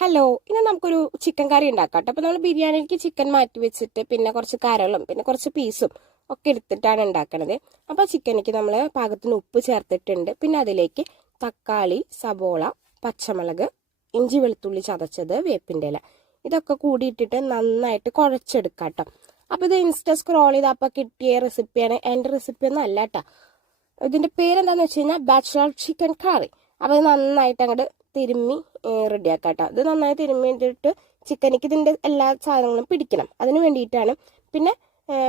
Hello, ഇനി നമുക്കൊരു chicken കറി ഉണ്ടാക്കാം കേട്ടോ. അപ്പോൾ നമ്മൾ ബിരിയാണിക്ക് ചിക്കൻ മാറ്റി വെച്ചിട്ട് പിന്നെ കുറച്ച് കരളും പിന്നെ കുറച്ച് പീസും ഒക്കെ എടുത്തിട്ടാണ് ഉണ്ടാക്കണത്. അപ്പോൾ ചിക്കനിക്ക് നമ്മൾ പാകത്തിന് ഉപ്പ് ചേർത്തിട്ടുണ്ട്. പിന്നെ അതിലേക്ക് തക്കാളി, സബോള, പച്ചമുളക്, ഇഞ്ചി വെളുത്തുള്ളി ചതച്ചത്, വേപ്പിൻ്റെ ഇല ഇതൊക്കെ കൂടിയിട്ടിട്ട് നന്നായിട്ട് കുഴച്ചെടുക്കാം കേട്ടോ. അപ്പോൾ ഇത് സ്ക്രോൾ ചെയ്തപ്പോൾ കിട്ടിയ റെസിപ്പിയാണ്. എൻ്റെ റെസിപ്പി ഒന്നും അല്ല കേട്ടോ. ഇതിൻ്റെ പേരെന്താണെന്ന് വെച്ച് കഴിഞ്ഞാൽ ബാച്ചിലർ ചിക്കൻ കറി. അപ്പോൾ ഇത് നന്നായിട്ട് അങ്ങോട്ട് തിരുമ്മി റെഡിയാക്കാം കേട്ടോ. ഇത് നന്നായി തിരുമ്മിയിട്ട് ചിക്കനിക്ക് ഇതിൻ്റെ എല്ലാ സാധനങ്ങളും പിടിക്കണം. അതിന് വേണ്ടിയിട്ടാണ്. പിന്നെ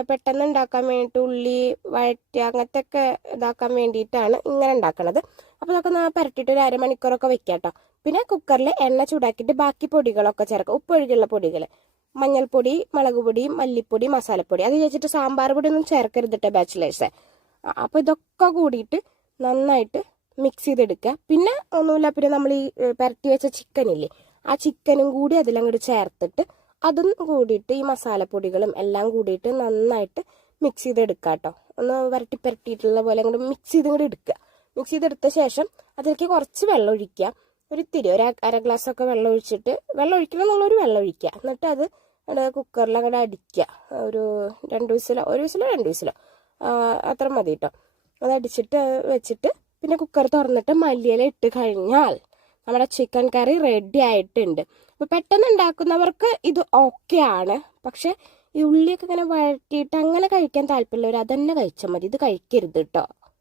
പെട്ടെന്ന് ഉണ്ടാക്കാൻ വേണ്ടിയിട്ട് ഉള്ളി വഴറ്റി അങ്ങനത്തെ ഒക്കെ ഇതാക്കാൻ വേണ്ടിയിട്ടാണ് ഇങ്ങനെ ഉണ്ടാക്കണത്. അപ്പോൾ അതൊക്കെ പുരട്ടിയിട്ട് ഒരു അരമണിക്കൂറൊക്കെ വെക്കാം കേട്ടോ. പിന്നെ കുക്കറിൽ എണ്ണ ചൂടാക്കിയിട്ട് ബാക്കി പൊടികളൊക്കെ ചേർക്കുക. ഉപ്പൊഴുകുള്ള പൊടികൾ, മഞ്ഞൾപ്പൊടി, മുളക് പൊടി, മല്ലിപ്പൊടി, മസാലപ്പൊടി. അത് വെച്ചിട്ട് സാമ്പാർ പൊടി ഒന്നും ചേർക്കരുതിട്ട് ബാച്ചിലേഴ്സ്. അപ്പോൾ ഇതൊക്കെ കൂടിയിട്ട് നന്നായിട്ട് മിക്സ് ചെയ്തെടുക്കുക. പിന്നെ ഒന്നുമില്ല, പിന്നെ നമ്മൾ ഈ പുരട്ടി വെച്ച ചിക്കനില്ലേ, ആ ചിക്കനും കൂടി അതിലങ്ങോട്ട് ചേർത്തിട്ട് അതും കൂടിയിട്ട് ഈ മസാലപ്പൊടികളും എല്ലാം കൂടിയിട്ട് നന്നായിട്ട് മിക്സ് ചെയ്തെടുക്കുക കേട്ടോ. ഒന്ന് പുരട്ടിയിട്ടുള്ള പോലെ അങ്ങോട്ട് മിക്സ് ചെയ്തിങ്ങോട്ട് എടുക്കുക. മിക്സ് ചെയ്തെടുത്ത ശേഷം അതിലേക്ക് കുറച്ച് വെള്ളം ഒഴിക്കുക. ഒരു അര ഗ്ലാസ്സൊക്കെ വെള്ളം ഒഴിച്ചിട്ട്, വെള്ളം ഒഴിക്കണം എന്നുള്ളൊരു വെള്ളം ഒഴിക്കുക. എന്നിട്ട് അത് കുക്കറിൽ അങ്ങോട്ട് അടിക്കുക. ഒരു 2 വിസിലോ 1 വിസിലോ 2 വിസിലോ അത്ര മതി കേട്ടോ. അത് അടിച്ചിട്ട് വെച്ചിട്ട് പിന്നെ കുക്കർ തുറന്നിട്ട് മല്ലിയില ഇട്ട് കഴിഞ്ഞാൽ നമ്മുടെ ചിക്കൻ കറി റെഡി ആയിട്ടുണ്ട്. അപ്പോൾ പെട്ടെന്ന് ഉണ്ടാക്കുന്നവർക്ക് ഇത് ഓക്കെ ആണ്. പക്ഷെ ഈ ഉള്ളിയൊക്കെ ഇങ്ങനെ വഴറ്റിയിട്ട് അങ്ങനെ കഴിക്കാൻ താല്പര്യമുള്ളവർ അതന്നെ കഴിച്ചാൽ മതി. ഇത് കഴിക്കരുത് കേട്ടോ.